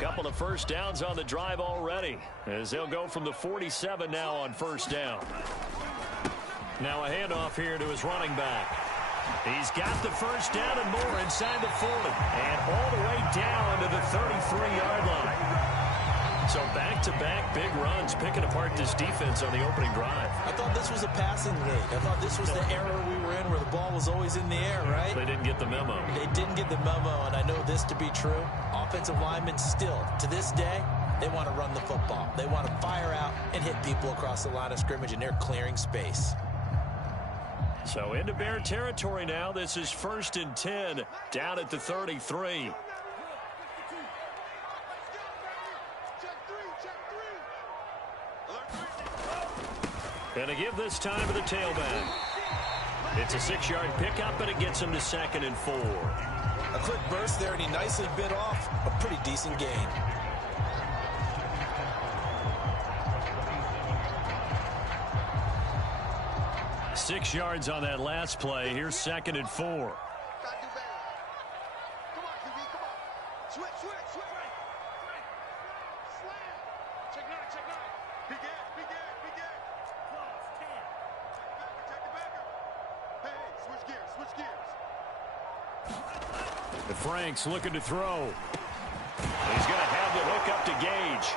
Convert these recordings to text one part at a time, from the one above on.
Couple of first downs on the drive already, as they'll go from the 47 now on first down. Now a handoff here to his running back. He's got the first down and more inside the 40, and all the way down to the 33-yard line. So back-to-back big runs, picking apart this defense on the opening drive. I thought this was a passing league. I thought this was the era we were in where the ball was always in the air, right? They didn't get the memo. They didn't get the memo, and I know this to be true. Offensive linemen still, to this day, they want to run the football. They want to fire out and hit people across the line of scrimmage, and they're clearing space. So into Bear territory now. This is 1st and 10 down at the 33. And to give this time to the tailback. It's a 6-yard pickup, and it gets him to 2nd and 4. A quick burst there, and he nicely bit off a pretty decent gain. Six yards on that last play. Here's 2nd and 4. Frank's looking to throw. He's going to have the hook up to Gage.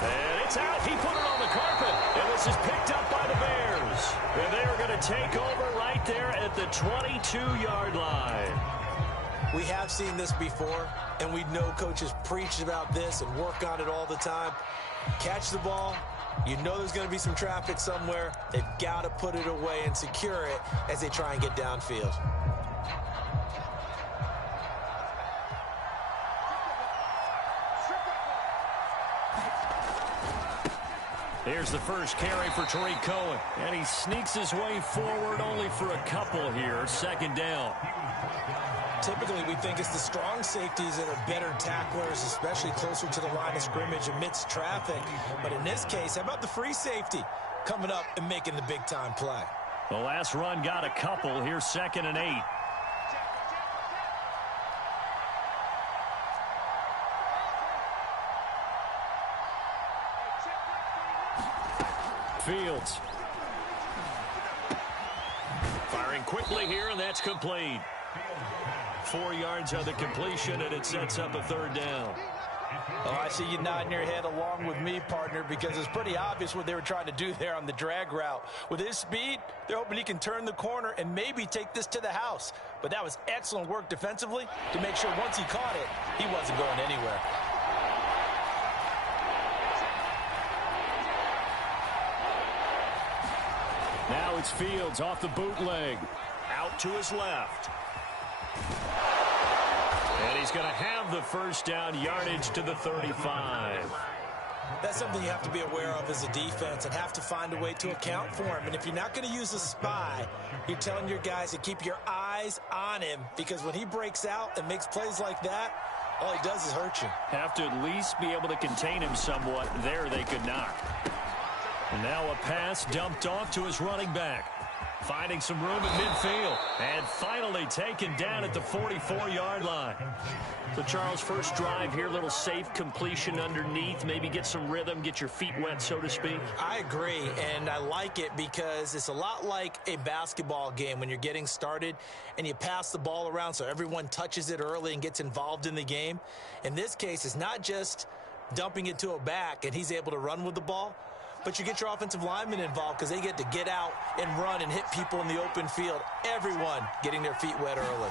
And it's out. He put it on the carpet. And this is picked up by the Bears. And they are going to take over right there at the 22-yard line. We have seen this before, and we know coaches preach about this and work on it all the time. Catch the ball. You know there's going to be some traffic somewhere. They've got to put it away and secure it as they try and get downfield. Here's the first carry for Tariq Cohen. And he sneaks his way forward only for a couple here. 2nd down. Typically, we think it's the strong safeties that are better tacklers, especially closer to the line of scrimmage amidst traffic. But in this case, how about the free safety coming up and making the big-time play? The last run got a couple. Here's 2nd and 8. Fields. Firing quickly here, and that's complete. 4 yards on the completion, and it sets up a 3rd down. Oh, I see you nodding your head along with me, partner, because it's pretty obvious what they were trying to do there on the drag route. With his speed, they're hoping he can turn the corner and maybe take this to the house. But that was excellent work defensively to make sure once he caught it, he wasn't going anywhere. Now it's Fields off the bootleg. Out to his left. And he's going to have the first down, yardage to the 35. That's something you have to be aware of as a defense and have to find a way to account for him. And if you're not going to use a spy, you're telling your guys to keep your eyes on him, because when he breaks out and makes plays like that, all he does is hurt you. Have to at least be able to contain him somewhat. There they could not. And now a pass dumped off to his running back. Finding some room in midfield. And finally taken down at the 44-yard line. So, Charles, first drive here, little safe completion underneath. Maybe get some rhythm, get your feet wet, so to speak. I agree, and I like it because it's a lot like a basketball game when you're getting started and you pass the ball around so everyone touches it early and gets involved in the game. In this case, it's not just dumping it to a back and he's able to run with the ball, but you get your offensive linemen involved because they get to get out and run and hit people in the open field. Everyone getting their feet wet early.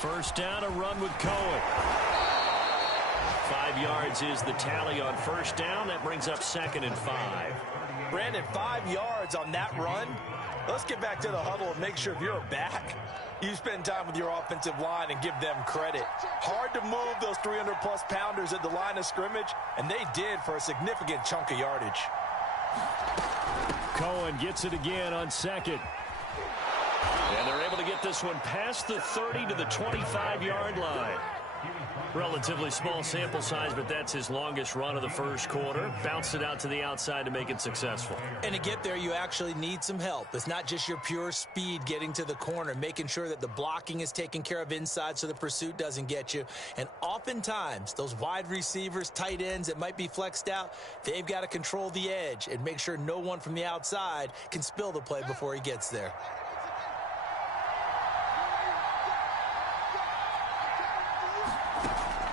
First down, a run with Cohen. 5 yards is the tally on first down. That brings up 2nd and 5. Brandon, 5 yards on that run. Let's get back to the huddle and make sure if you're a back, you spend time with your offensive line and give them credit. Hard to move those 300-plus pounders at the line of scrimmage, and they did for a significant chunk of yardage. Cohen gets it again on second. And they're able to get this one past the 30 to the 25-yard line. Relatively small sample size, but that's his longest run of the first quarter. Bounced it out to the outside to make it successful. And to get there, you actually need some help. It's not just your pure speed getting to the corner, making sure that the blocking is taken care of inside so the pursuit doesn't get you. And oftentimes, those wide receivers, tight ends that might be flexed out, they've got to control the edge and make sure no one from the outside can spill the play before he gets there.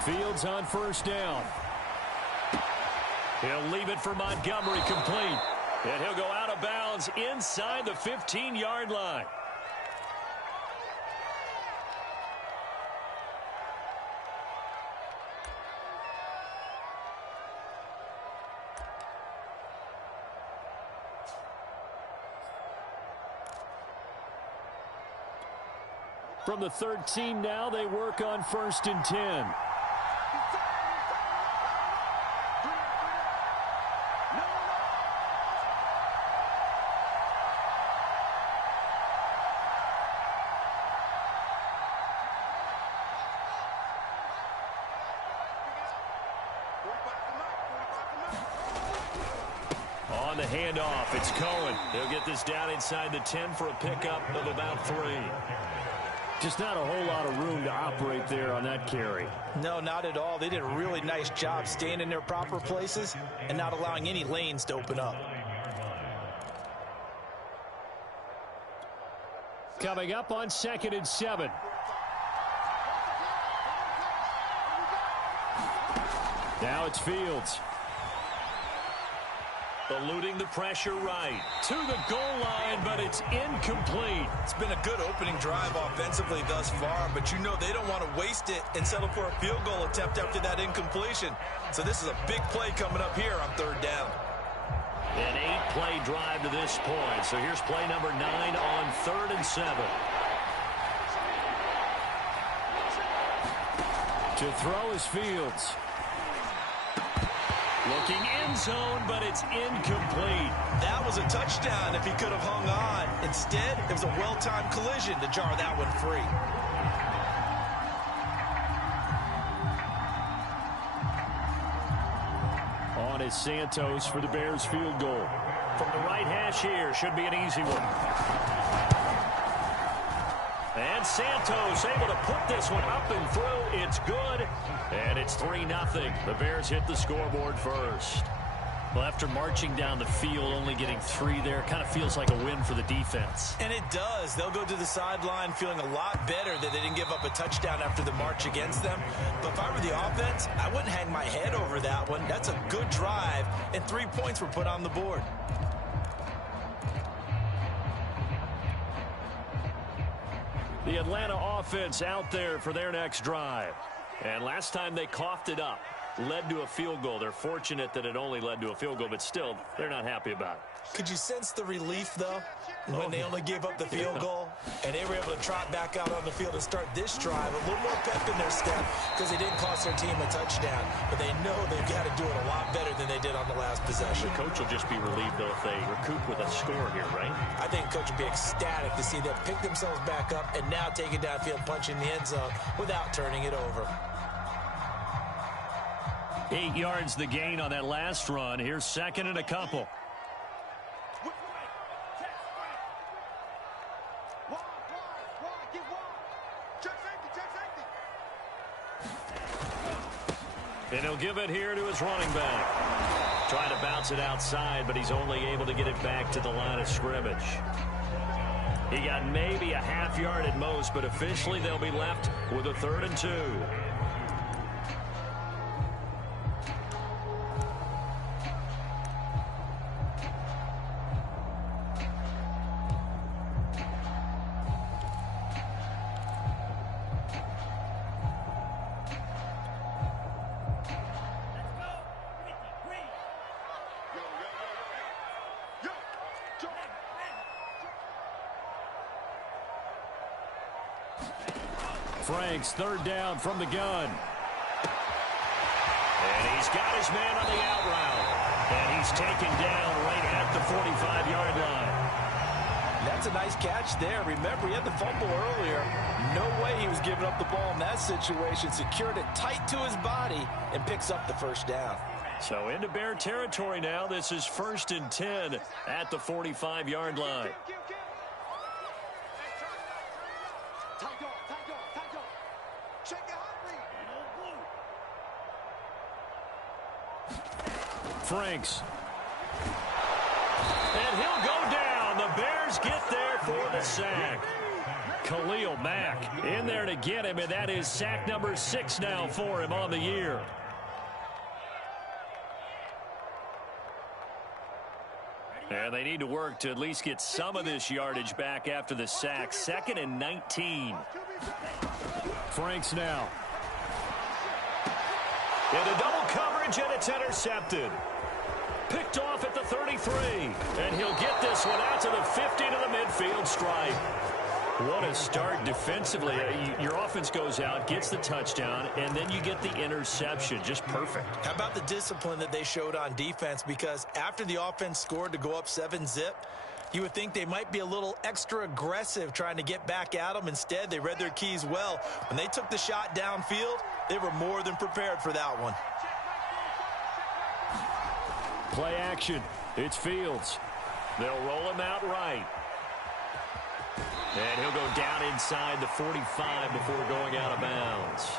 Fields on first down. He'll leave it for Montgomery complete. And he'll go out of bounds inside the 15-yard line. From the 13 now, they work on 1st and 10. On the handoff, it's Cohen. He'll get this down inside the 10 for a pickup of about 3. Just not a whole lot of room to operate there on that carry. No, not at all. They did a really nice job staying in their proper places and not allowing any lanes to open up. Coming up on 2nd and 7. Now it's Fields. Eluding the pressure right. To the goal line, but it's incomplete. It's been a good opening drive offensively thus far, but you know they don't want to waste it and settle for a field goal attempt after that incompletion. So this is a big play coming up here on 3rd down. An 8-play drive to this point. So here's play number 9 on 3rd and 7. To throw is Fields. Looking end zone, but it's incomplete. That was a touchdown if he could have hung on. Instead, it was a well-timed collision to jar that one free. On is Santos for the Bears field goal. From the right hash here, should be an easy one. And Santos able to put this one up and through. It's good. And it's 3-0. The Bears hit the scoreboard first. Well, after marching down the field, only getting 3 there, kind of feels like a win for the defense. And it does. They'll go to the sideline feeling a lot better that they didn't give up a touchdown after the march against them. But if I were the offense, I wouldn't hang my head over that one. That's a good drive, and 3 points were put on the board. The Atlanta offense out there for their next drive. And last time they coughed it up, led to a field goal. They're fortunate that it only led to a field goal, but still, they're not happy about it. Could you sense the relief, though, when they only gave up the field goal and they were able to trot back out on the field and start this drive? A little more pep in their step because they didn't cost their team a touchdown, but they know they've got to do it a lot better than they did on the last possession. The coach will just be relieved, though, if they recoup with a score here, right? I think the coach will be ecstatic to see them pick themselves back up and now take it downfield, punching the end zone without turning it over. 8 yards the gain on that last run. Here's 2nd and a couple. And he'll give it here to his running back. Trying to bounce it outside, but he's only able to get it back to the line of scrimmage. He got maybe a half yard at most, but officially they'll be left with a 3rd and 2. Franks, 3rd down from the gun. And he's got his man on the out route. And he's taken down right at the 45-yard line. That That's a nice catch there. Remember, he had the fumble earlier. No way he was giving up the ball in that situation. Secured it tight to his body and picks up the first down. So into Bear territory now. This is 1st and 10 at the 45-yard line. Franks. And he'll go down. The Bears get there for the sack. Khalil Mack in there to get him, and that is sack number 6 now for him on the year. And they need to work to at least get some of this yardage back after the sack. 2nd and 19. Franks now. Into double coverage, and it's intercepted. Picked off at the 33. And he'll get this one out to the 50 to the midfield stripe. What a start defensively. Your offense goes out, gets the touchdown, and then you get the interception. Just perfect. How about the discipline that they showed on defense? Because after the offense scored to go up 7-zip, you would think they might be a little extra aggressive trying to get back at them. Instead, they read their keys well. When they took the shot downfield, they were more than prepared for that one. Play action. It's Fields. They'll roll him out right. And he'll go down inside the 45 before going out of bounds.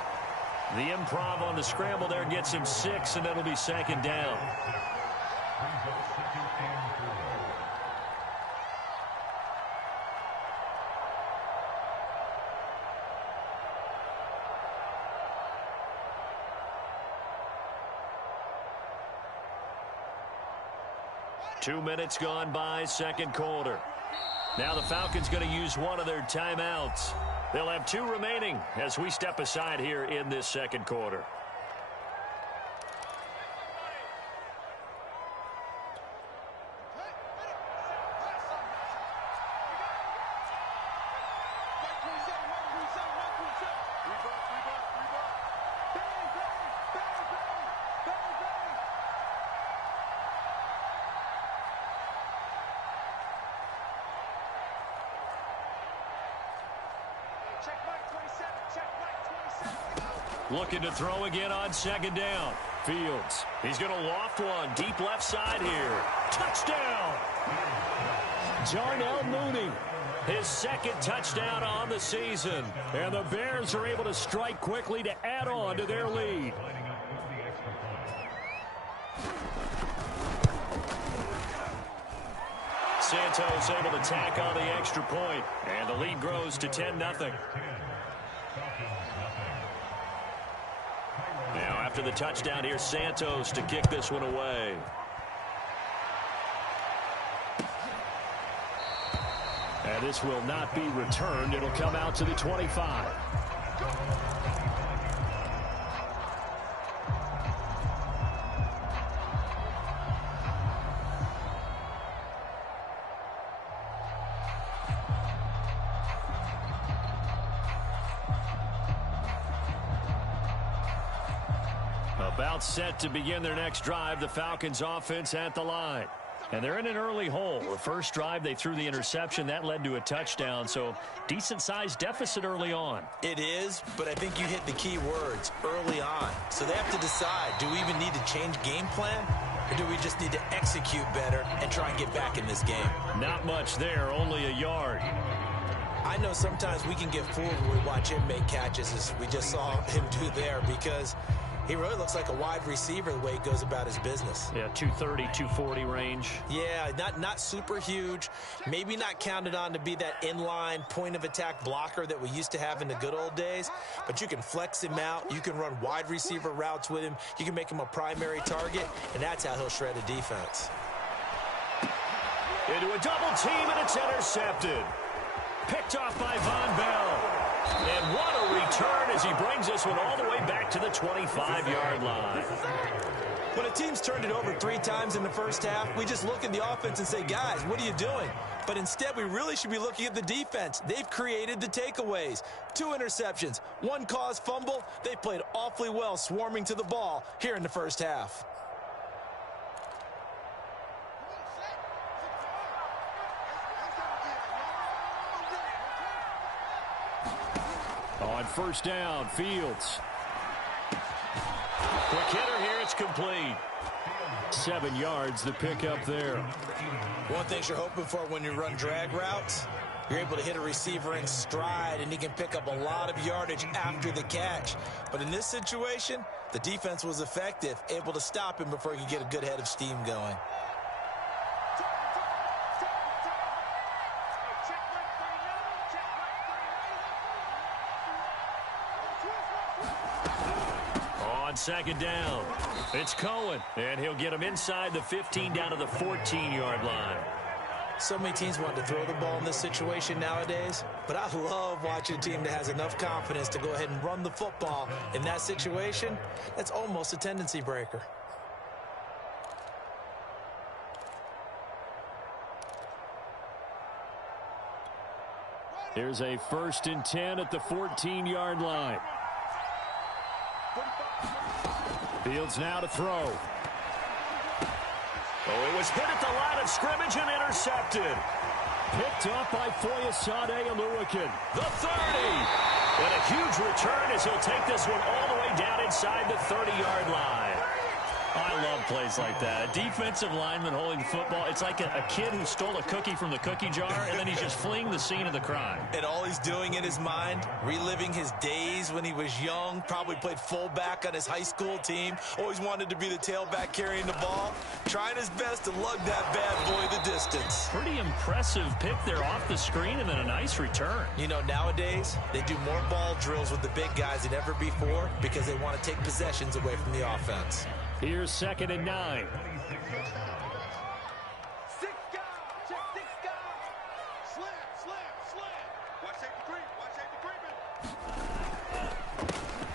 The improv on the scramble there gets him 6, and that'll be 2nd down. Two minutes gone by, 2nd quarter. Now the Falcons going to use one of their timeouts. They'll have 2 remaining as we step aside here in this 2nd quarter. Looking to throw again on 2nd down. Fields. He's going to loft one deep left side here. Touchdown! Jarnell Mooney. His 2nd touchdown on the season. And the Bears are able to strike quickly to add on to their lead. Santos able to tack on the extra point. And the lead grows to 10-0. Now after the touchdown, here's Santos to kick this one away. And this will not be returned. It'll come out to the 25. About set to begin their next drive, the Falcons offense at the line. And they're in an early hole. The first drive, they threw the interception. That led to a touchdown, so decent-sized deficit early on. It is, but I think you hit the key words, early on. So they have to decide, do we even need to change game plan, or do we just need to execute better and try and get back in this game? Not much there, only a yard. I know sometimes we can get fooled when we watch him make catches, as we just saw him do there, because he really looks like a wide receiver the way he goes about his business. Yeah, 230, 240 range. Yeah, not super huge. Maybe not counted on to be that inline point-of-attack blocker that we used to have in the good old days. But you can flex him out. You can run wide receiver routes with him. You can make him a primary target, and that's how he'll shred a defense. Into a double team, and it's intercepted. Picked off by Von Bell. And what a return as he brings this one all the way back to the 25-yard line. When a team's turned it over 3 times in the first half, we just look at the offense and say, guys, what are you doing? But instead, we really should be looking at the defense. They've created the takeaways. 2 interceptions, 1 caused fumble. They played awfully well swarming to the ball here in the first half. On first down, Fields. Quick hitter here, it's complete. 7 yards the pick up there. One thing you're hoping for when you run drag routes, you're able to hit a receiver in stride, and he can pick up a lot of yardage after the catch. But in this situation, the defense was effective, able to stop him before he could get a good head of steam going. On second down, it's Cohen, and he'll get him inside the 15 down to the 14-yard line. So many teams want to throw the ball in this situation nowadays, but I love watching a team that has enough confidence to go ahead and run the football. In that situation, that's almost a tendency breaker. Here's a 1st and 10 at the 14-yard line. Fields now to throw. Oh, it was hit at the line of scrimmage and intercepted. Picked up by Foyesade Oluwakin. The 30. And a huge return as he'll take this one all the way down inside the 30-yard line. I love plays like that. A defensive lineman holding the football. It's like a kid who stole a cookie from the cookie jar, and then he's just fleeing the scene of the crime. And all he's doing in his mind, reliving his days when he was young, probably played fullback on his high school team, always wanted to be the tailback carrying the ball, trying his best to lug that bad boy the distance. Pretty impressive pick there off the screen, and then a nice return. You know, nowadays, they do more ball drills with the big guys than ever before because they want to take possessions away from the offense. Here's 2nd and 9.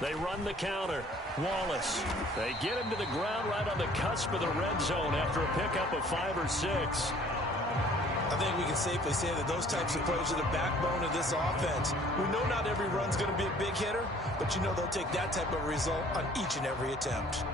They run the counter. Wallace. They get him to the ground right on the cusp of the red zone after a pickup of 5 or 6. I think we can safely say that those types of plays are the backbone of this offense. We know not every run's going to be a big hitter, but you know they'll take that type of result on each and every attempt.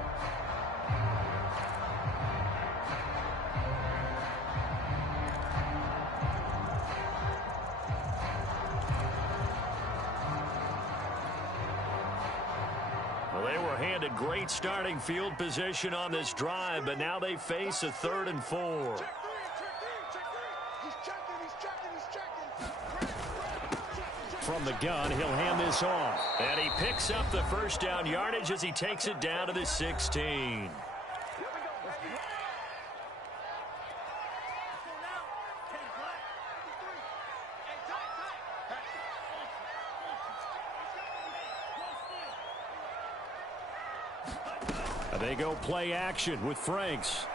Handed great starting field position on this drive, but now they face a 3rd and 4. From the gun, he'll hand this off. And he picks up the 1st down yardage as he takes it down to the 16. They go play action with Franks.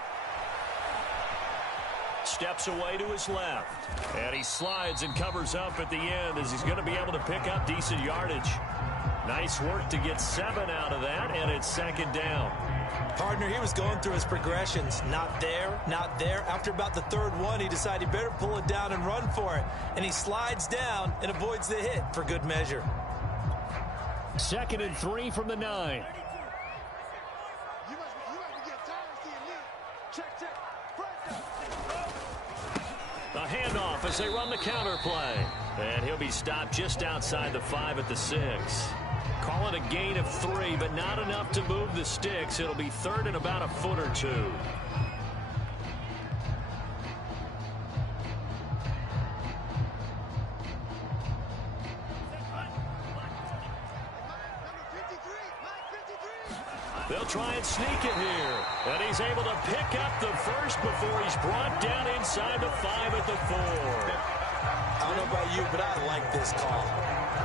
Steps away to his left. And he slides and covers up at the end as he's going to be able to pick up decent yardage. Nice work to get 7 out of that, and it's 2nd down. Partner, he was going through his progressions. Not there, not there. After about the 3rd one, he decided he better pull it down and run for it. And he slides down and avoids the hit for good measure. 2nd and 3 from the 9. A handoff as they run the counter play. And he'll be stopped just outside the 5 at the 6. Call it a gain of 3, but not enough to move the sticks. It'll be 3rd and about a foot or 2. They'll try and sneak it here. And he's able to pick up the 1st before he's brought down inside the 5 at the 4. I don't know about you, but I like this call.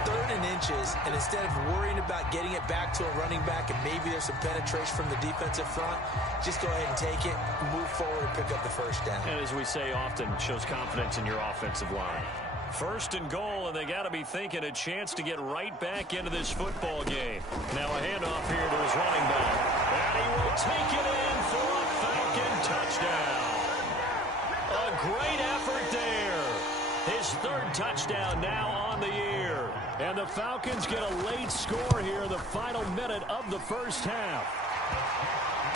3rd and inches, and instead of worrying about getting it back to a running back and maybe there's some penetration from the defensive front, just go ahead and take it, move forward, and pick up the 1st down. And as we say often, shows confidence in your offensive line. 1st and goal, and they got to be thinking a chance to get right back into this football game. Now a handoff here to his running back. And he will take it in for a Falcon touchdown. A great effort there. His 3rd touchdown now on the year. And the Falcons get a late score here in the final minute of the 1st half.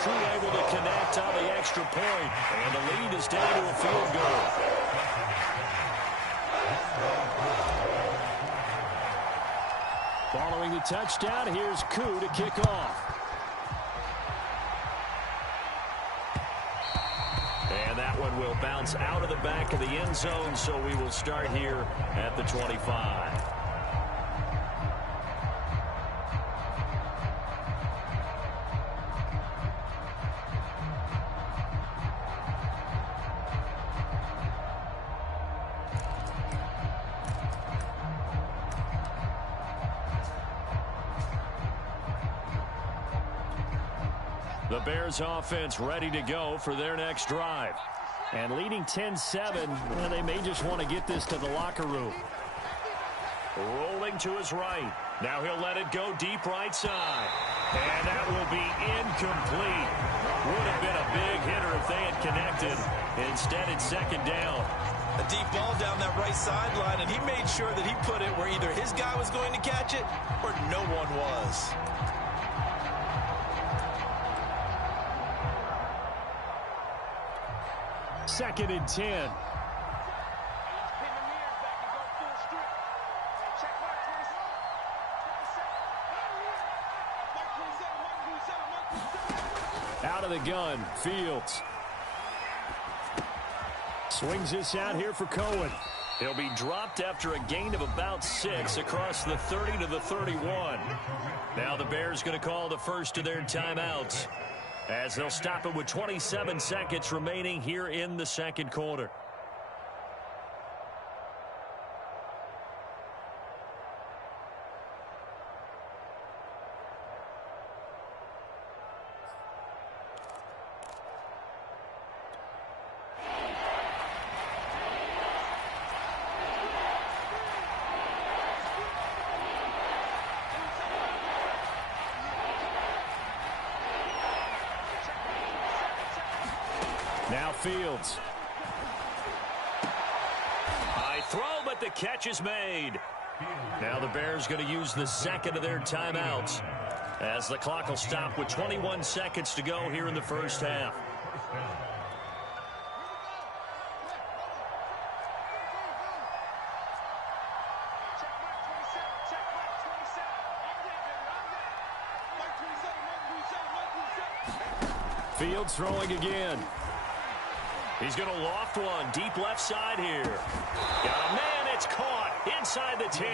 Crew able to connect on the extra point, and the lead is down to a field goal. Following the touchdown, here's Koo to kick off. And that one will bounce out of the back of the end zone, so we will start here at the 25. The Bears offense ready to go for their next drive. And leading 10-7, well, they may just want to get this to the locker room. Rolling to his right. Now he'll let it go deep right side. And that will be incomplete. Would have been a big hitter if they had connected. Instead, it's second down. A deep ball down that right sideline, and he made sure that he put it where either his guy was going to catch it or no one was. Second and 10. Out of the gun, Fields. Swings this out here for Cohen. He'll be dropped after a gain of about 6 across the 30 to the 31. Now the Bears going to call the first of their timeouts, as they'll stop it with 27 seconds remaining here in the second quarter. Now Fields. High throw, but the catch is made. Now the Bears going to use the second of their timeouts, as the clock will stop with 21 seconds to go here in the first half. Fields throwing again. He's going to loft one deep left side here. Got a man, it's caught inside the 10.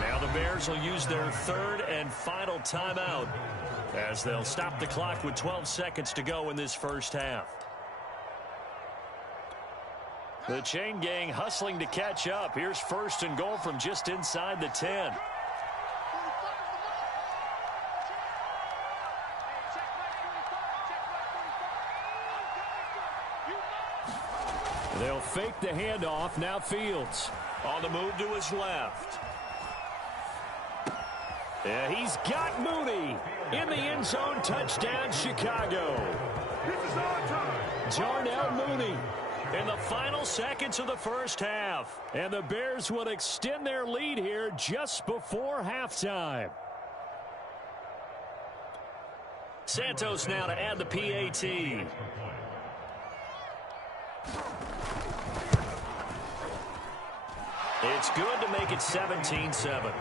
Now the Bears will use their third and final timeout, as they'll stop the clock with 12 seconds to go in this first half. The chain gang hustling to catch up. Here's first and goal from just inside the 10. They'll fake the handoff. Now Fields on the move to his left. Yeah, he's got Mooney in the end zone. Touchdown, Chicago. Darnell Mooney in the final seconds of the first half. And the Bears would extend their lead here just before halftime. Santos now to add the PAT. It's good to make it 17-7.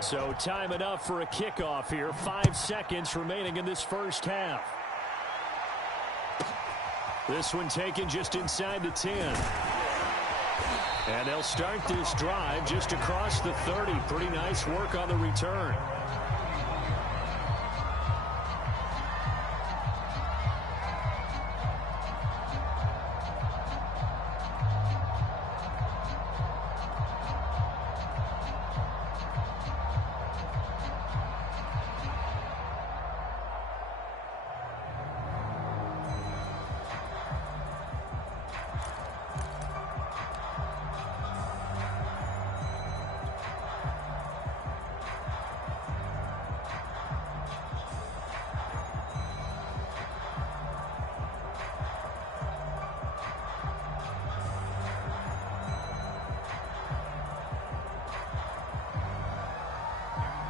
So time enough for a kickoff here. 5 seconds remaining in this first half. This one taken just inside the 10. And they'll start this drive just across the 30. Pretty nice work on the return.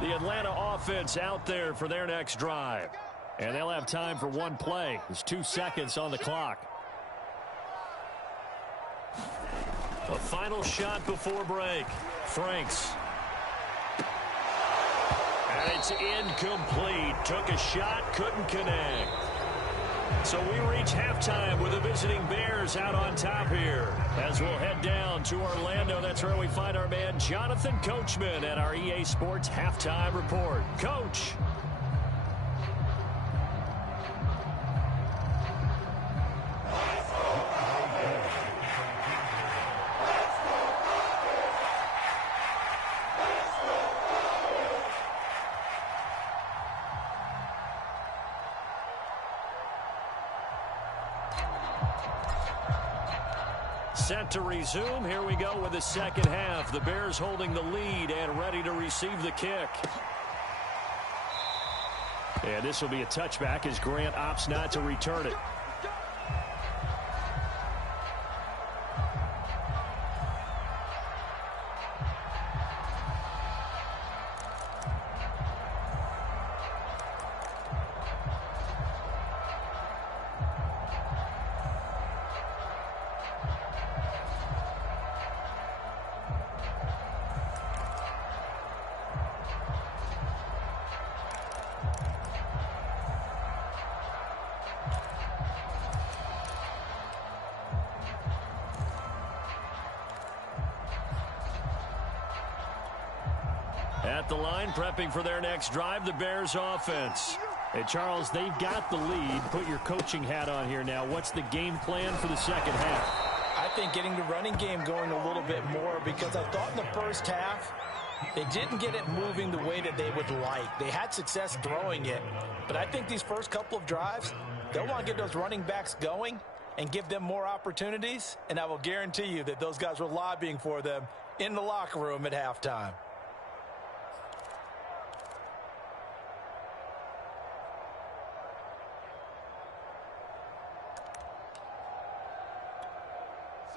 The Atlanta offense out there for their next drive. And they'll have time for one play. There's 2 seconds on the clock. A final shot before break. Franks. And it's incomplete. Took a shot, couldn't connect. So we reach halftime with the visiting Bears out on top here. As we'll head down to Orlando, that's where we find our man Jonathan Coachman at our EA Sports Halftime Report. Coach. Set to resume. Here we go with the second half. The Bears holding the lead and ready to receive the kick. And this will be a touchback as Grant opts not to return it. At the line, prepping for their next drive, the Bears offense. Hey, Charles, they've got the lead. Put your coaching hat on here now. What's the game plan for the second half? I think getting the running game going a little bit more, because I thought in the first half they didn't get it moving the way that they would like. They had success throwing it, but I think these first couple of drives, they'll want to get those running backs going and give them more opportunities, and I will guarantee you that those guys were lobbying for them in the locker room at halftime.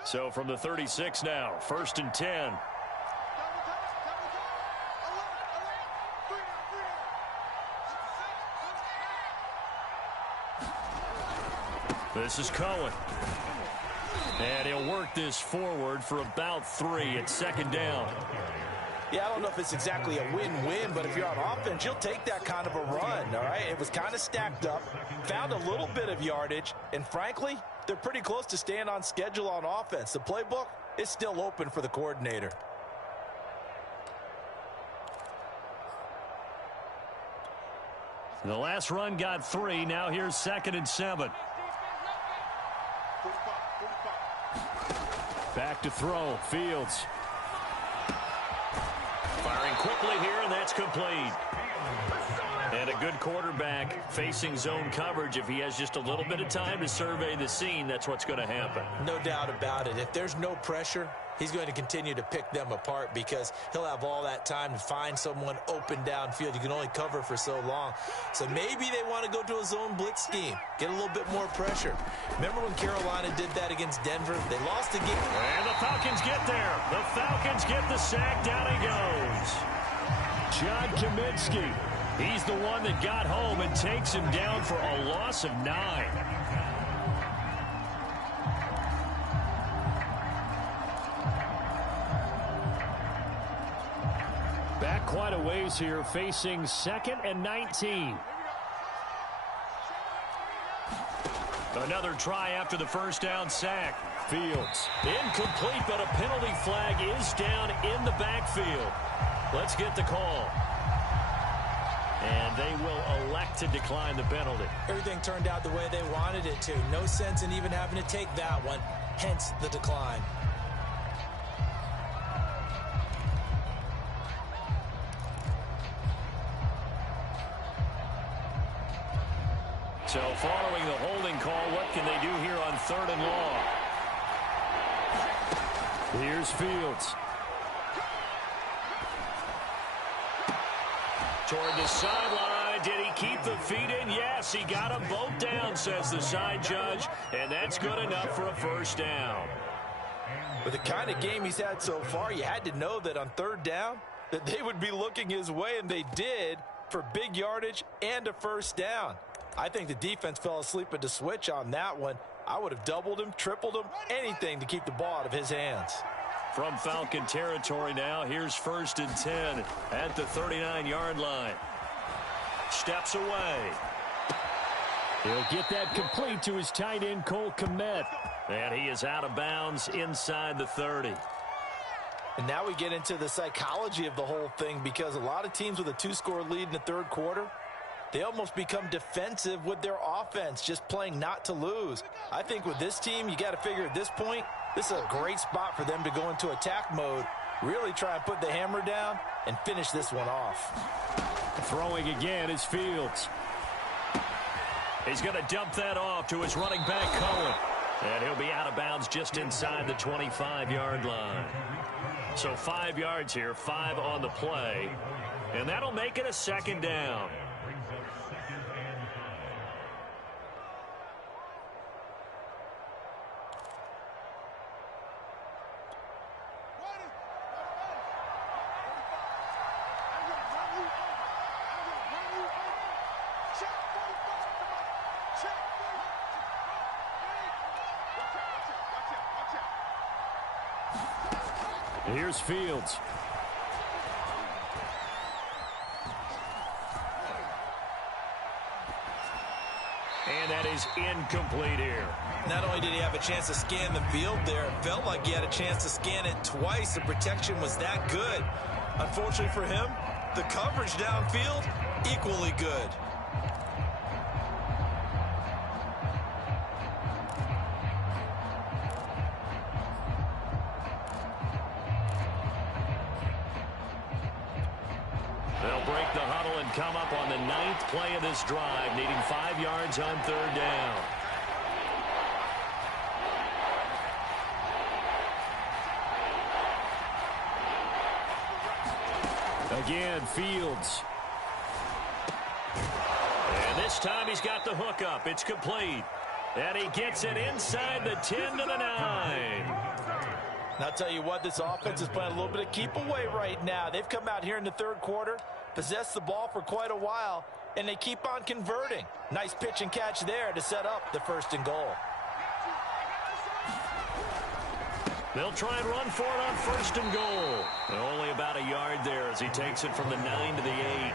So from the 36 now, 1st and 10. This is Cohen. And he'll work this forward for about 3 at second down. Yeah, I don't know if it's exactly a win-win, but if you're on offense, you'll take that kind of a run, all right? It was kind of stacked up, found a little bit of yardage, and frankly, they're pretty close to staying on schedule on offense. The playbook is still open for the coordinator. The last run got 3. Now here's 2nd and 7. Back to throw. Fields. Firing quickly here, and that's complete. And a good quarterback facing zone coverage. If he has just a little bit of time to survey the scene, that's what's going to happen. No doubt about it. If there's no pressure, he's going to continue to pick them apart because he'll have all that time to find someone open downfield. You can only cover for so long. So maybe they want to go to a zone blitz scheme, get a little bit more pressure. Remember when Carolina did that against Denver? They lost the game. And the Falcons get there. The Falcons get the sack. Down he goes. John Kaminsky. He's the one that got home and takes him down for a loss of 9. Back quite a ways here, facing 2nd and 19. Another try after the first down sack. Fields. Incomplete, but a penalty flag is down in the backfield. Let's get the call. And they will elect to decline the penalty. Everything turned out the way they wanted it to. No sense in even having to take that one, hence the decline. So following the holding call, what can they do here on 3rd and long? Here's Fields. Toward the sideline. Did he keep the feet in? Yes, he got them both down, says the side judge, and that's good enough for a first down. With the kind of game he's had so far, you had to know that on 3rd down that they would be looking his way, and they did for big yardage and a first down. I think the defense fell asleep at the switch on that one. I would have doubled him, tripled him, anything to keep the ball out of his hands. From Falcon territory now, here's 1st and 10 at the 39-yard line. Steps away. He'll get that complete to his tight end, Cole Kmet. And he is out of bounds inside the 30. And now we get into the psychology of the whole thing, because a lot of teams with a 2-score lead in the third quarter, they almost become defensive with their offense, just playing not to lose. I think with this team, you got to figure at this point, this is a great spot for them to go into attack mode, really try and put the hammer down and finish this one off. Throwing again is Fields. He's going to dump that off to his running back, Cohen. And he'll be out of bounds just inside the 25-yard line. So 5 yards here, 5 on the play. And that'll make it a 2nd down. Here's Fields. And that is incomplete here. Not only did he have a chance to scan the field there, it felt like he had a chance to scan it twice. The protection was that good. Unfortunately for him, the coverage downfield, equally good. They'll break the huddle and come up on the 9th play of this drive, needing 5 yards on 3rd down. Again, Fields. And this time he's got the hook up. It's complete. And he gets it inside the 10 to the 9. And I'll tell you what, this offense is playing a little bit of keep away right now. They've come out here in the third quarter, possessed the ball for quite a while, and they keep on converting. Nice pitch and catch there to set up the 1st and goal. They'll try and run for it on 1st and goal. And only about a yard there as he takes it from the 9 to the 8.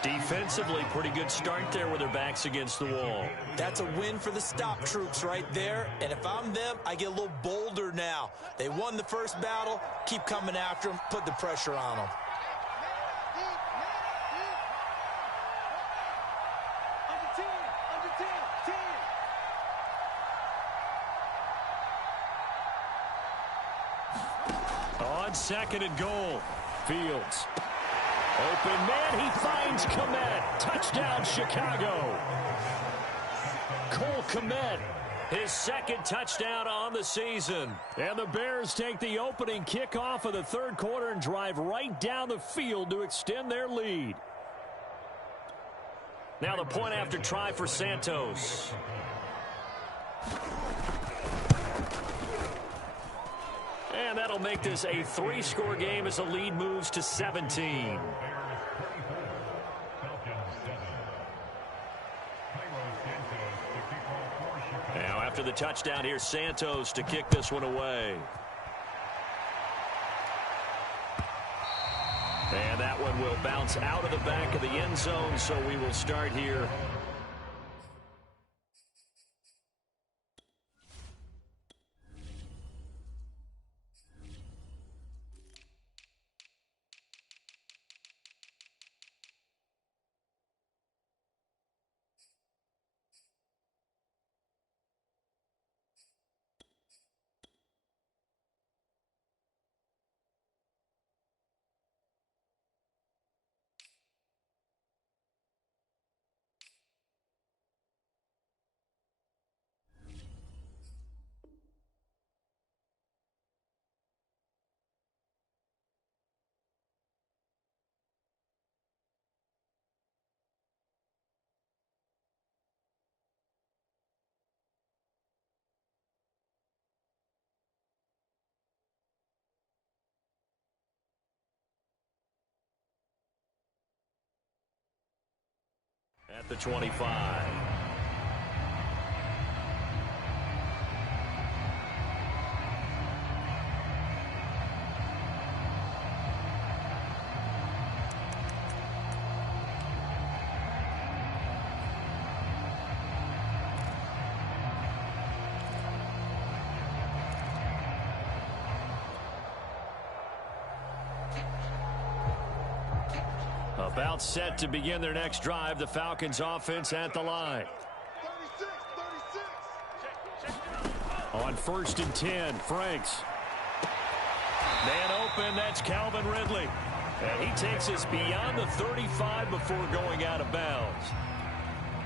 Defensively, pretty good start there with their backs against the wall. That's a win for the stop troops right there. And if I'm them, I get a little bolder now. They won the first battle. Keep coming after them. Put the pressure on them. On 2nd and goal, Fields. Open man, he finds Kmet. Touchdown, Chicago. Cole Kmet, his 2nd touchdown on the season. And the Bears take the opening kickoff of the third quarter and drive right down the field to extend their lead. Now the point after try for Santos. And that'll make this a 3-score game as the lead moves to 17. Now after the touchdown, here's Santos to kick this one away. And that one will bounce out of the back of the end zone, so we will start here At the 25. About set to begin their next drive. The Falcons offense at the line. 36. On 1st and 10, Franks. Man open, that's Calvin Ridley. And he takes us beyond the 35 before going out of bounds.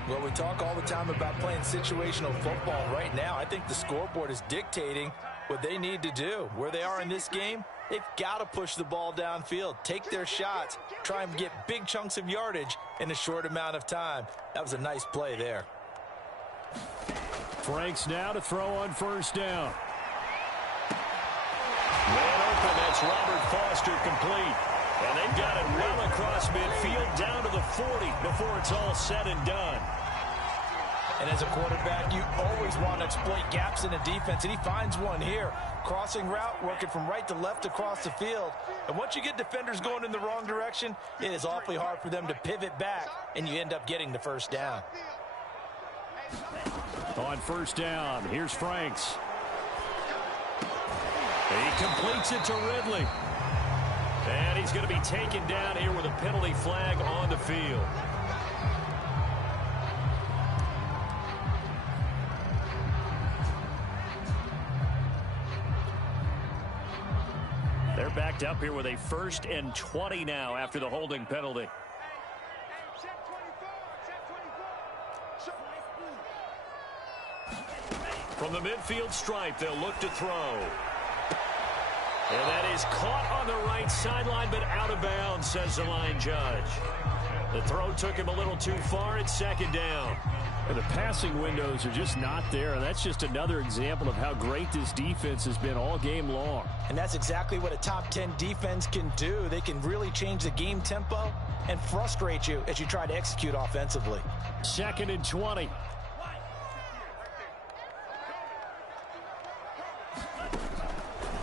Well, we talk all the time about playing situational football. Right now, I think the scoreboard is dictating what they need to do. Where they are in this game, they've got to push the ball downfield, take their shots, try and get big chunks of yardage in a short amount of time. That was a nice play there. Franks now to throw on 1st down. Man open, that's Robert Foster complete. And they've got it well across midfield down to the 40 before it's all said and done. And as a quarterback, you always want to exploit gaps in a defense, and he finds one here. Crossing route, working from right to left across the field. And once you get defenders going in the wrong direction, it is awfully hard for them to pivot back, and you end up getting the 1st down. On 1st down, here's Franks. He completes it to Ridley. And he's going to be taken down here with a penalty flag on the field. They're backed up here with a 1st and 20 now after the holding penalty. From the midfield stripe, they'll look to throw. And that is caught on the right sideline, but out of bounds, says the line judge. The throw took him a little too far. It's 2nd down. And the passing windows are just not there. And that's just another example of how great this defense has been all game long. And that's exactly what a top 10 defense can do. They can really change the game tempo and frustrate you as you try to execute offensively. 2nd and 20.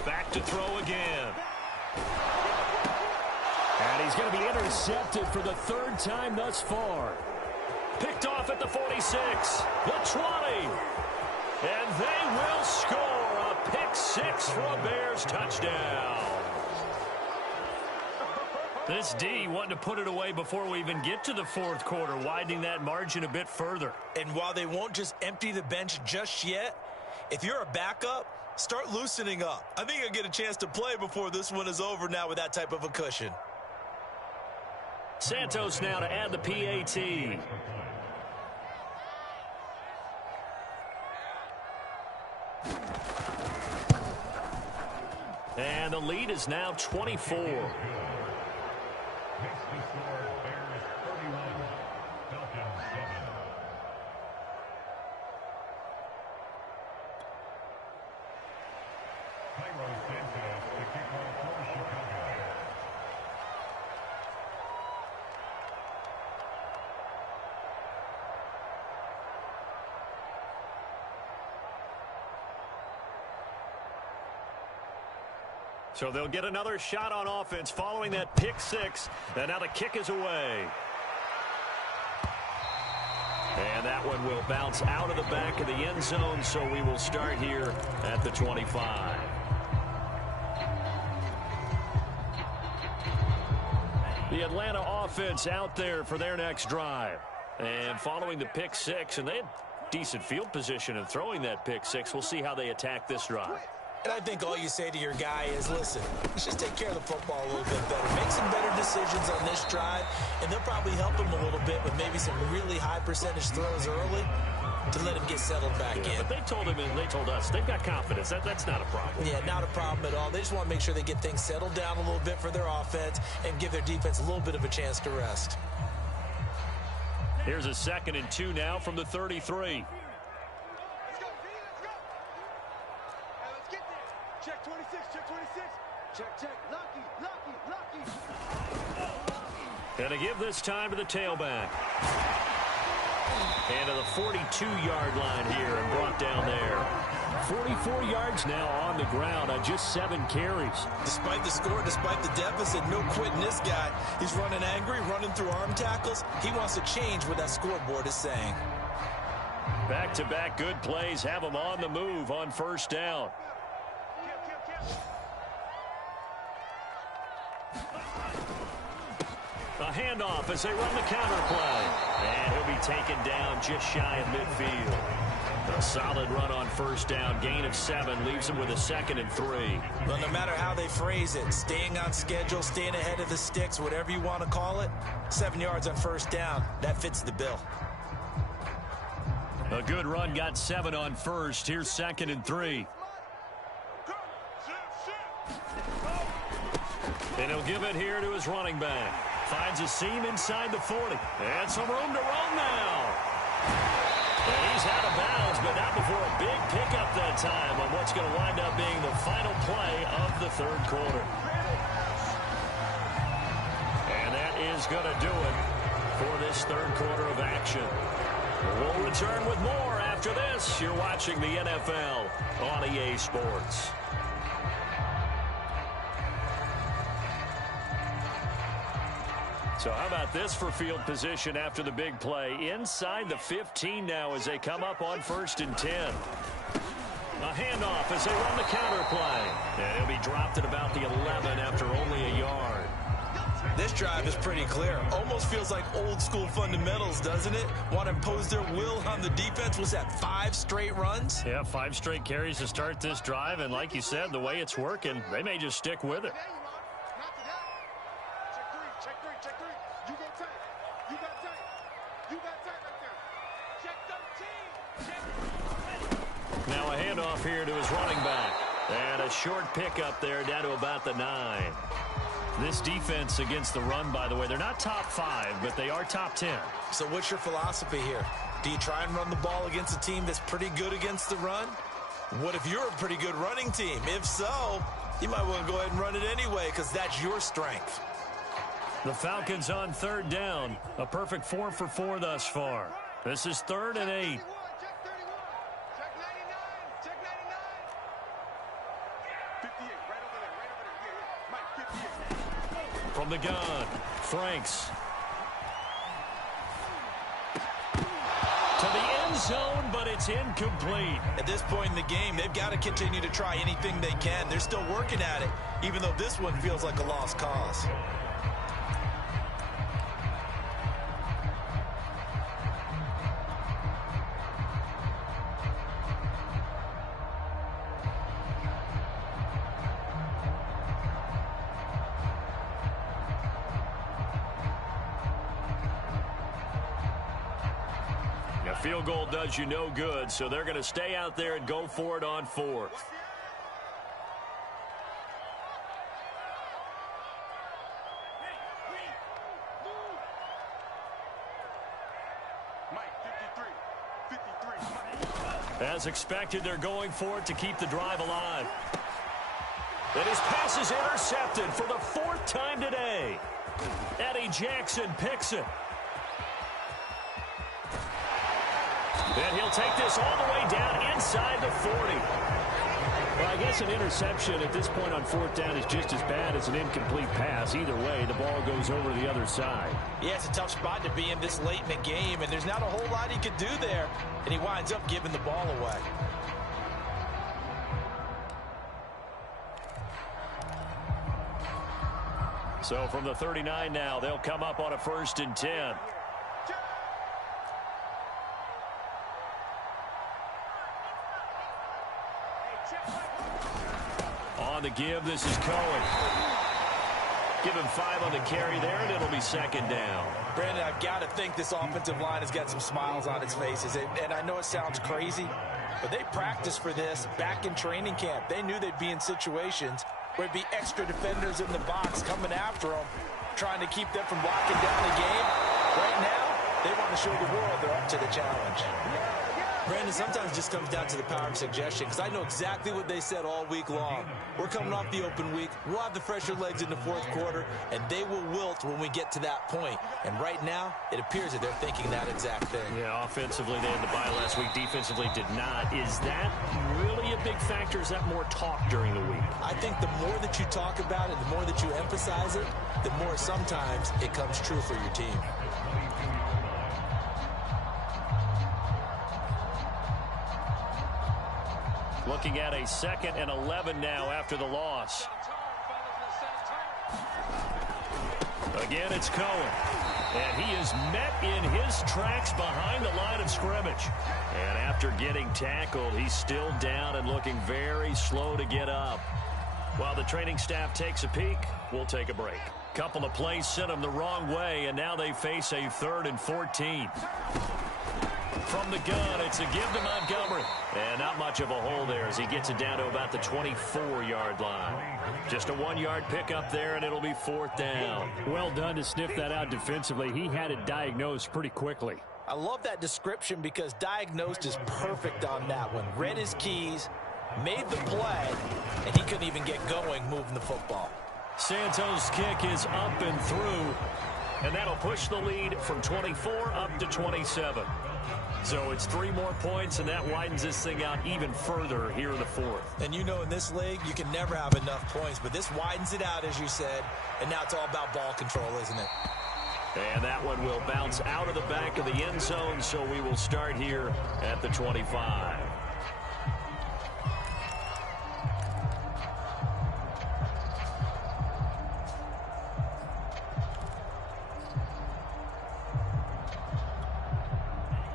Back to throw again. And he's going to be intercepted for the 3rd time thus far. Picked off at the 46, the 20. And they will score a pick 6 for a Bears touchdown. This D wanting to put it away before we even get to the 4th quarter, widening that margin a bit further. And while they won't just empty the bench just yet, if you're a backup, start loosening up. I think you'll get a chance to play before this one is over now with that type of a cushion. Santos now to add the PAT. And the lead is now 24. So they'll get another shot on offense following that pick 6. And now the kick is away. And that one will bounce out of the back of the end zone, so we will start here at the 25. The Atlanta offense out there for their next drive. And following the pick 6, and they had decent field position in throwing that pick 6. We'll see how they attack this drive. And I think all you say to your guy is, listen, let's just take care of the football a little bit better. Make some better decisions on this drive, and they'll probably help him a little bit with maybe some really high percentage throws early to let him get settled back in. But they told him and they told us they've got confidence. That's not a problem. Yeah, not a problem at all. They just want to make sure they get things settled down a little bit for their offense and give their defense a little bit of a chance to rest. Here's a 2nd and 2 now from the 33. Check 26, check 26. Check. Lucky. And to give this time to the tailback. And to the 42-yard line here and brought down there. 44 yards now on the ground on just 7 carries. Despite the score, despite the deficit, no quitting this guy. He's running angry, running through arm tackles. He wants to change what that scoreboard is saying. Back-to-back good plays have him on the move on first down. A handoff as they run the counter play. And he'll be taken down just shy of midfield. A solid run on first down. Gain of 7 leaves him with a 2nd and 3. Well, no matter how they phrase it, staying on schedule, staying ahead of the sticks, whatever you want to call it, 7 yards on first down, that fits the bill. A good run got 7 on first. Here's 2nd and 3. And he'll give it here to his running back. Finds a seam inside the 40. And some room to run now. And he's out of bounds, but not before a big pickup that time on what's going to wind up being the final play of the 3rd quarter. And that is going to do it for this 3rd quarter of action. We'll return with more after this. You're watching the NFL on EA Sports. So how about this for field position after the big play? Inside the 15 now as they come up on 1st and 10. A handoff as they run the counter play. And he'll be dropped at about the 11 after only a yard. This drive is pretty clear. Almost feels like old school fundamentals, doesn't it? Want to impose their will on the defense. Was that 5 straight runs? Yeah, 5 straight carries to start this drive. And like you said, the way it's working, they may just stick with it. Now a handoff here to his running back. And a short pickup there down to about the 9. This defense against the run, by the way, they're not top 5, but they are top 10. So what's your philosophy here? Do you try and run the ball against a team that's pretty good against the run? What if you're a pretty good running team? If so, you might want to go ahead and run it anyway because that's your strength. The Falcons on 3rd down. A perfect 4 for 4 thus far. This is 3rd and 8. From the gun, Franks. To the end zone, but it's incomplete. At this point in the game, they've got to continue to try anything they can. They're still working at it, even though this one feels like a lost cause. Field goal does you no good, so they're going to stay out there and go for it on 4th. As expected, they're going for it to keep the drive alive. And his pass is intercepted for the 4th time today. Eddie Jackson picks it. And he'll take this all the way down inside the 40. Well, I guess an interception at this point on 4th down is just as bad as an incomplete pass. Either way, the ball goes over the other side. Yeah, it's a tough spot to be in this late in the game, and there's not a whole lot he could do there, and he winds up giving the ball away. So from the 39 now, they'll come up on a 1st and 10. On the give, this is Cohen. Give him 5 on the carry there, and it'll be 2nd down. Brandon, I've got to think this offensive line has got some smiles on its faces. And I know it sounds crazy, but they practiced for this back in training camp. They knew they'd be in situations where it'd be extra defenders in the box coming after them, trying to keep them from locking down the game. Right now, they want to show the world they're up to the challenge. Brandon, sometimes it just comes down to the power of suggestion, because I know exactly what they said all week long. We're coming off the open week. We'll have the fresher legs in the fourth quarter, and they will wilt when we get to that point. And right now, it appears that they're thinking that exact thing. Yeah, offensively, they had the bye last week. Defensively, did not. Is that really a big factor? Is that more talk during the week? I think the more that you talk about it, the more that you emphasize it, the more sometimes it comes true for your team. Looking at a 2nd and 11 now after the loss. Again, it's Cohen. And he is met in his tracks behind the line of scrimmage. And after getting tackled, he's still down and looking very slow to get up. While the training staff takes a peek, we'll take a break. Couple of plays sent them the wrong way, and now they face a 3rd and 14. From the gun, it's a give to Montgomery. And not much of a hole there as he gets it down to about the 24-yard line. Just a 1-yard pickup there, and it'll be 4th down. Well done to sniff that out defensively. He had it diagnosed pretty quickly. I love that description because diagnosed is perfect on that one. Read his keys, made the play, and he couldn't even get going moving the football. Santos' kick is up and through, and that'll push the lead from 24 up to 27. So it's 3 more points, and that widens this thing out even further here in the 4th. And you know in this league, you can never have enough points, but this widens it out, as you said, and now it's all about ball control, isn't it? And that one will bounce out of the back of the end zone, so we will start here at the 25.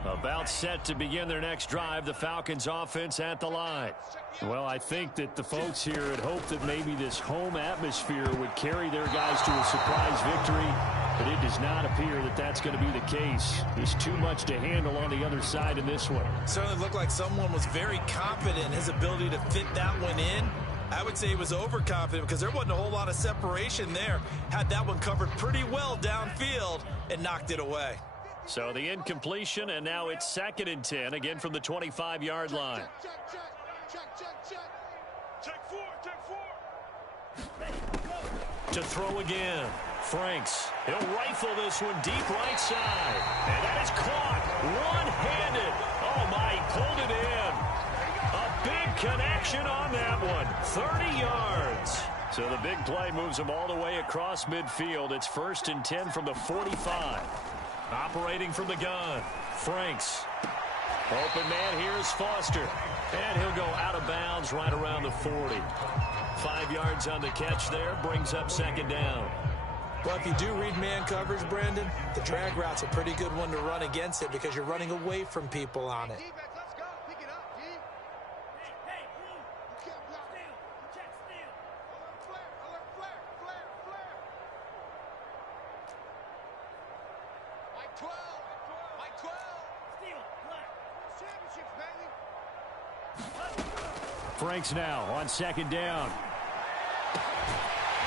About set to begin their next drive, the Falcons offense at the line. Well, I think that the folks here had hoped that maybe this home atmosphere would carry their guys to a surprise victory, but it does not appear that that's going to be the case. There's too much to handle on the other side in this one. Certainly looked like someone was very confident in his ability to fit that one in. I would say he was overconfident because there wasn't a whole lot of separation there. Had that one covered pretty well downfield and knocked it away. So the incompletion, and now it's 2nd and 10, again from the 25-yard line. To throw again. Franks. He'll rifle this one deep right side. And that is caught. One-handed. Oh, my, he pulled it in. A big connection on that one. 30 yards. So the big play moves him all the way across midfield. It's 1st and 10 from the 45. Operating from the gun. Franks. Open man, here's Foster. And he'll go out of bounds right around the 40. 5 yards on the catch there. Brings up 2nd down. Well, if you do read man coverage, Brandon, the drag route's a pretty good one to run against it because you're running away from people on it. Franks now on 2nd down.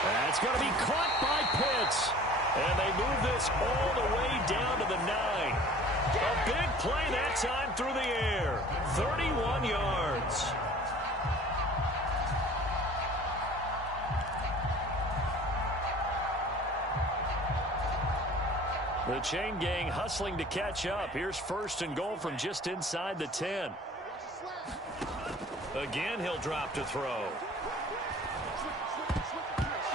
That's going to be caught by Pitts. And they move this all the way down to the 9. A big play that time through the air. 31 yards. The chain gang hustling to catch up. Here's 1st and goal from just inside the 10. Again, he'll drop to throw.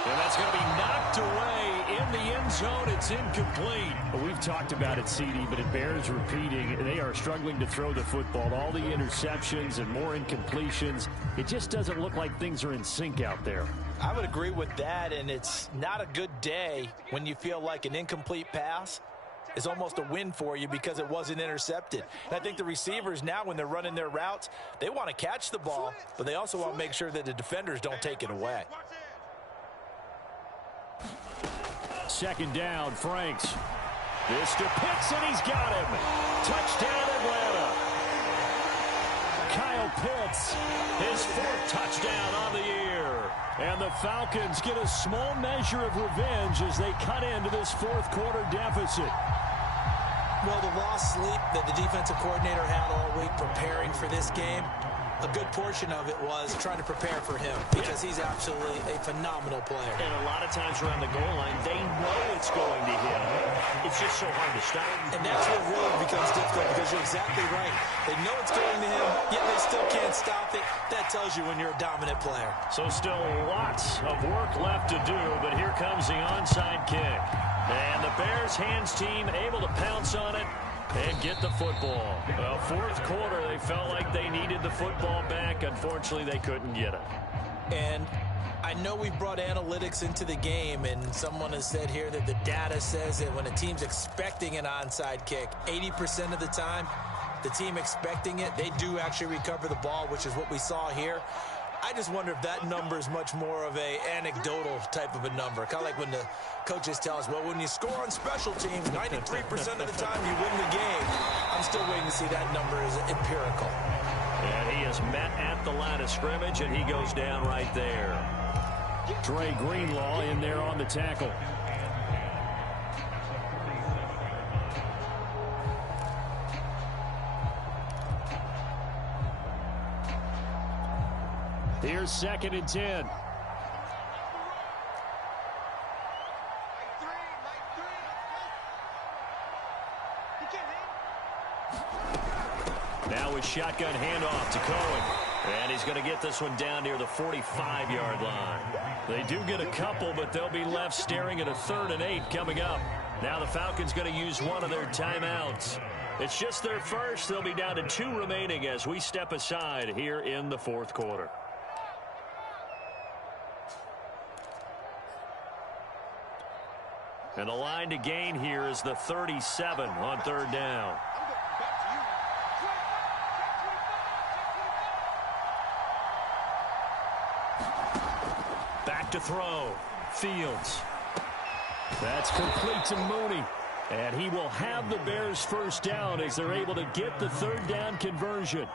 And that's going to be knocked away in the end zone. It's incomplete. Well, we've talked about it, CD, but it bears repeating. They are struggling to throw the football. All the interceptions and more incompletions. It just doesn't look like things are in sync out there. I would agree with that, and it's not a good day when you feel like an incomplete pass is almost a win for you because it wasn't intercepted. And I think the receivers now, when they're running their routes, they want to catch the ball, but they also want to make sure that the defenders don't take it away. 2nd down, Franks. This to Pitts, and he's got him. Touchdown, Atlanta. Kyle Pitts, his 4th touchdown on the year. And the Falcons get a small measure of revenge as they cut into this 4th quarter deficit. Well, the lost sleep that the defensive coordinator had all week preparing for this game, a good portion of it was trying to prepare for him because he's absolutely a phenomenal player. And a lot of times around the goal line, they know it's going to hit. It's just so hard to stop. And that's what really becomes difficult because you're exactly right. They know it's going to him, yet they still can't stop it. That tells you when you're a dominant player. So still lots of work left to do, but here comes the onside kick. And the Bears hands team able to pounce on it and get the football. Well, fourth quarter, they felt like they needed the football back. Unfortunately, they couldn't get it. And I know we've brought analytics into the game, and someone has said here that the data says that when a team's expecting an onside kick, 80% of the time, the team expecting it, they do actually recover the ball, which is what we saw here. I just wonder if that number is much more of a anecdotal type of a number. Kind of like when the coaches tell us, well, when you score on special teams, 93% of the time you win the game. I'm still waiting to see that number is empirical. And he is met at the line of scrimmage, and he goes down right there. Dre Greenlaw in there on the tackle. Here's 2nd and 10. Now with shotgun handoff to Cohen. And he's going to get this one down near the 45-yard line. They do get a couple, but they'll be left staring at a 3rd and 8 coming up. Now the Falcons going to use one of their timeouts. It's just their first. They'll be down to 2 remaining as we step aside here in the fourth quarter. And the line to gain here is the 37 on 3rd down. Back to throw. Fields. That's complete to Mooney. And he will have the Bears first down as they're able to get the 3rd down conversion.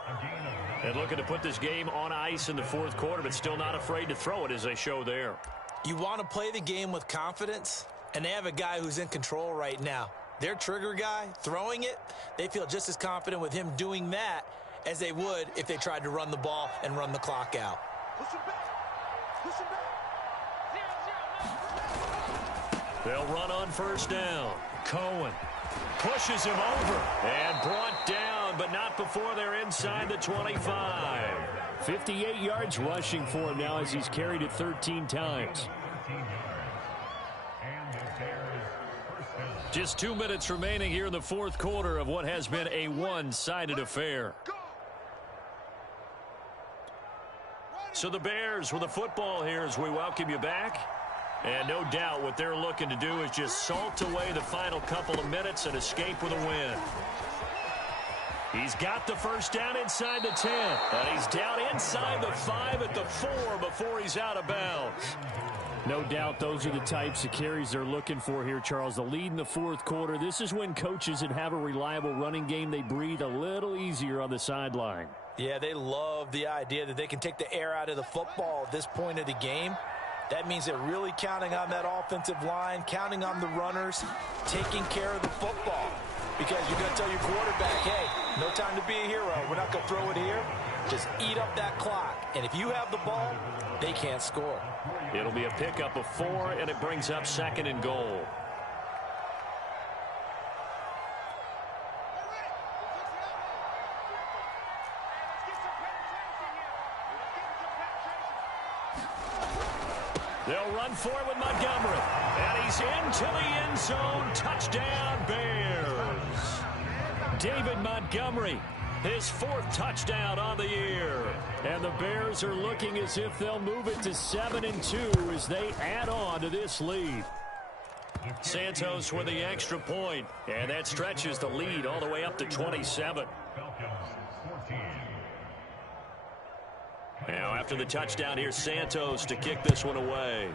And looking to put this game on ice in the fourth quarter, but still not afraid to throw it as they show there. You want to play the game with confidence, and they have a guy who's in control right now. Their trigger guy, throwing it, they feel just as confident with him doing that as they would if they tried to run the ball and run the clock out. Push him back. Push him back. They'll run on first down. Cohen pushes him over and brought down, but not before they're inside the 25. 58 yards rushing for him now as he's carried it 13 times. Just 2 minutes remaining here in the fourth quarter of what has been a one-sided affair. So the Bears with the football here as we welcome you back. And no doubt what they're looking to do is just salt away the final couple of minutes and escape with a win. He's got the first down inside the 10. And he's down inside the 5 at the 4 before he's out of bounds. No doubt those are the types of carries they're looking for here, Charles. The lead in the fourth quarter. This is when coaches that have a reliable running game, they breathe a little easier on the sideline. Yeah, they love the idea that they can take the air out of the football at this point of the game. That means they're really counting on that offensive line, counting on the runners, taking care of the football. Because you're going to tell your quarterback, hey, no time to be a hero. We're not going to throw it here. Just eat up that clock. And if you have the ball, they can't score. It'll be a pickup of 4, and it brings up 2nd and goal. They'll run for it with Montgomery. And he's into the end zone. Touchdown, Bears. David Montgomery, his 4th touchdown on the year. And the Bears are looking as if they'll move it to 7-2 as they add on to this lead. Santos with the extra point. And that stretches the lead all the way up to 27. Now, after the touchdown, here's Santos to kick this one away.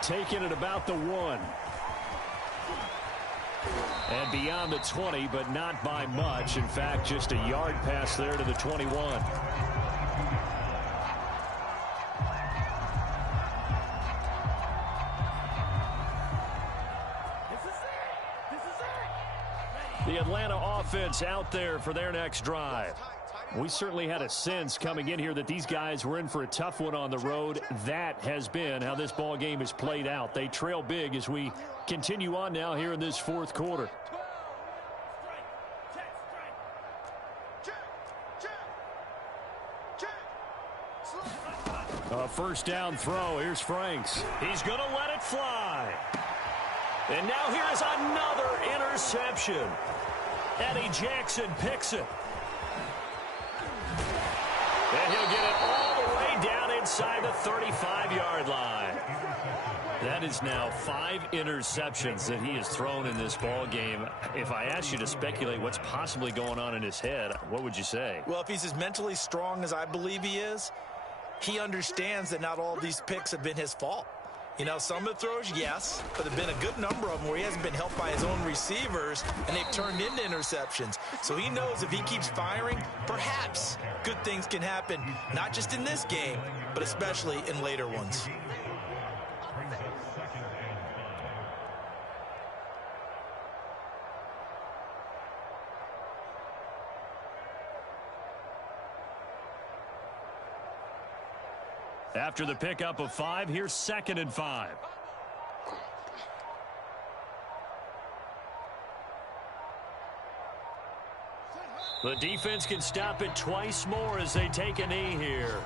Taking it about the 1. And beyond the 20, but not by much. In fact, just a yard pass there to the 21. The Atlanta offense out there for their next drive. We certainly had a sense coming in here that these guys were in for a tough one on the road. That has been how this ball game has played out. They trail big as we continue on now here in this fourth quarter. A first down throw. Here's Franks. He's going to let it fly. And now here's another interception. Eddie Jackson picks it. And he'll get it all the way down inside the 35-yard line. That is now 5 interceptions that he has thrown in this ball game. If I asked you to speculate what's possibly going on in his head, what would you say? Well, if he's as mentally strong as I believe he is, he understands that not all of these picks have been his fault. You know, some of the throws, yes, but there have been a good number of them where he hasn't been helped by his own receivers, and they've turned into interceptions. So he knows if he keeps firing, perhaps good things can happen, not just in this game, but especially in later ones. After the pickup of 5, here's 2nd and 5. The defense can stop it twice more as they take a knee here.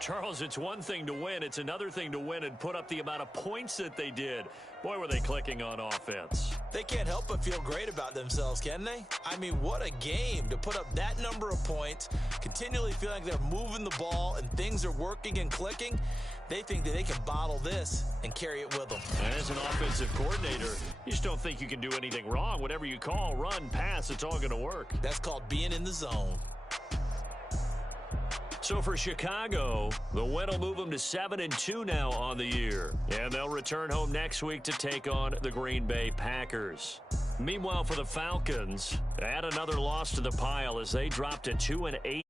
Charles, it's one thing to win. It's another thing to win and put up the amount of points that they did. Boy, were they clicking on offense. They can't help but feel great about themselves, can they? I mean, what a game to put up that number of points, continually feeling like they're moving the ball and things are working and clicking. They think that they can bottle this and carry it with them. And as an offensive coordinator, you just don't think you can do anything wrong. Whatever you call, run, pass, it's all going to work. That's called being in the zone. So for Chicago, the win will move them to 7-2 now on the year. And they'll return home next week to take on the Green Bay Packers. Meanwhile, for the Falcons, add another loss to the pile as they drop to 2-8.